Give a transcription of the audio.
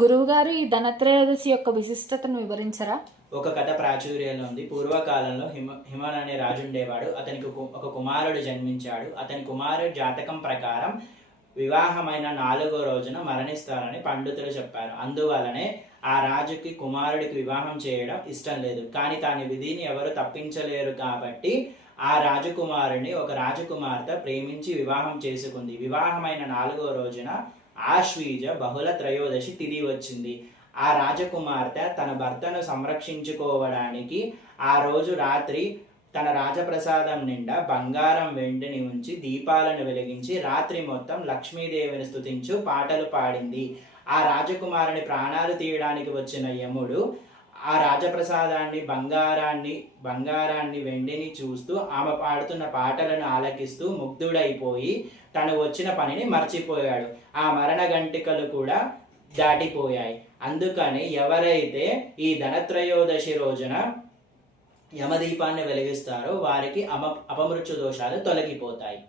గురువుగారు, ఈ ధనత్రయోదశి యొక్క విశిష్టతను వివరించరా? ఒక కథ ప్రాచుర్యంలో ఉంది. పూర్వకాలంలో హిమన్ అనే రాజు ఉండేవాడు. అతనికి ఒక కుమారుడు జన్మించాడు. అతని కుమారుడు జాతకం ప్రకారం వివాహమైన 4వ రోజున మరణిస్తారని పండితులు చెప్పారు. అందువలనే ఆ రాజుకి కుమారుడికి వివాహం చేయడం ఇష్టం లేదు. కానీ దాని విధిని ఎవరు తప్పించలేరు కాబట్టి ఆ రాజకుమారుడిని ఒక రాజకుమార్తె ప్రేమించి వివాహం చేసుకుంది. వివాహమైన 4వ రోజున ఆశ్వీజ బహుళ త్రయోదశి తిథి వచ్చింది. ఆ రాజకుమార్తె తన భర్తను సంరక్షించుకోవడానికి ఆ రోజు రాత్రి తన రాజప్రసాదం నిండా బంగారం వెండిని ఉంచి దీపాలను వెలిగించి రాత్రి మొత్తం లక్ష్మీదేవిని స్తుతించు పాటలు పాడింది. ఆ రాజకుమారుని ప్రాణాలు తీయడానికి వచ్చిన యముడు ఆ రాజప్రసాదాన్ని బంగారాన్ని వెండిని చూస్తూ ఆమె పాడుతున్న పాటలను ఆలకిస్తూ ముగ్ధుడైపోయి తను వచ్చిన పనిని మర్చిపోయాడు. ఆ మరణ గంటికలు కూడా దాటిపోయాయి. అందుకని ఎవరైతే ఈ ధనత్రయోదశి రోజున యమదీపాన్ని వెలిగిస్తారో వారికి అపమృత్యు దోషాలు తొలగిపోతాయి.